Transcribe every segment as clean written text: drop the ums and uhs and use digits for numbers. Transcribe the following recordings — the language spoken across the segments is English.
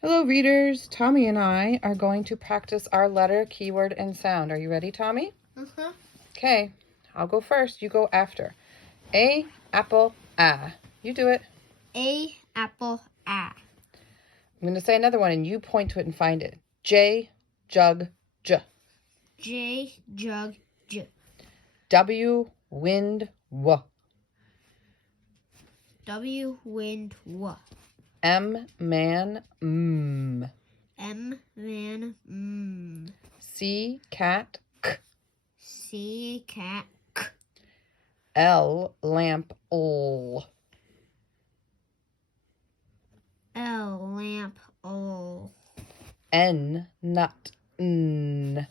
Hello readers, Tommy and I are going to practice our letter, keyword, and sound. Are you ready, Tommy? Uh-huh. Okay, I'll go first, you go after. A, apple, ah. You do it. A, apple, ah. I'm going to say another one and you point to it and find it. J, jug, j. J, jug, j. W, wind, w. W, wind, w. M, man, m. M, man, m. C, cat, k. C, cat, k. L, lamp, l. L, lamp, o. N, nut, n.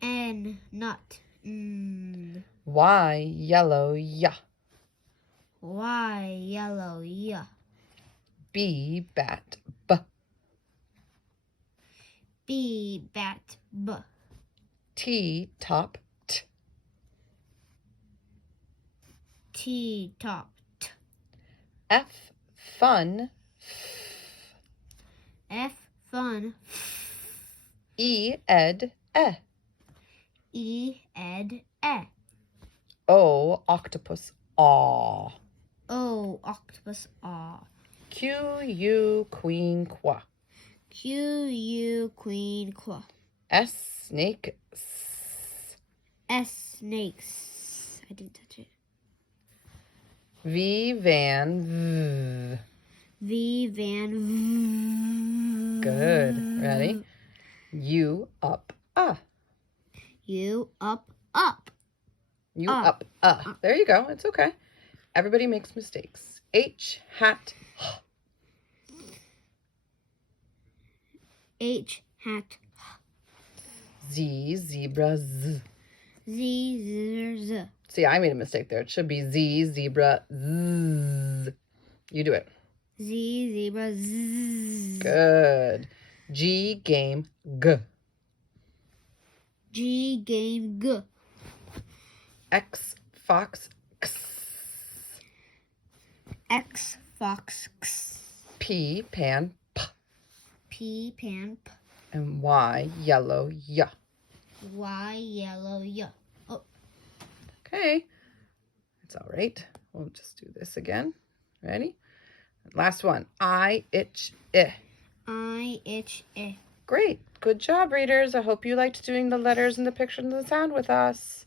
N, nut, n. Y, yellow, ya. Y, yellow, y. B, bat, b. B, bat, b. T, top, t. T, top, t. F, fun, F, fun, E, ed, e. E, ed, e. O, octopus, aw. O, octopus, ah. Q, U, queen, qua. Q, U, queen, qua. S, snake, s. S, snakes. I didn't touch it. V, van, v. V, van, v. Good. Ready? U, up, U, up, up. U, up, There you go. It's okay. Everybody makes mistakes. H, hat, H, hat. Z, zebra, z. Z, z. See, I made a mistake there. It should be Z, zebra, z. You do it. Z, zebra, z. Good. G, game, g. G, game, g. X, fox, x. X, fox, x. P, pan, p. P, pan, p. And Y, yellow, y. Y, yellow, y. Oh, Okay. That's all right. We'll just do this again. Ready? Last one. I, itch, I. I, itch, I. Great. Good job, readers. I hope you liked doing the letters and the picture and the sound with us.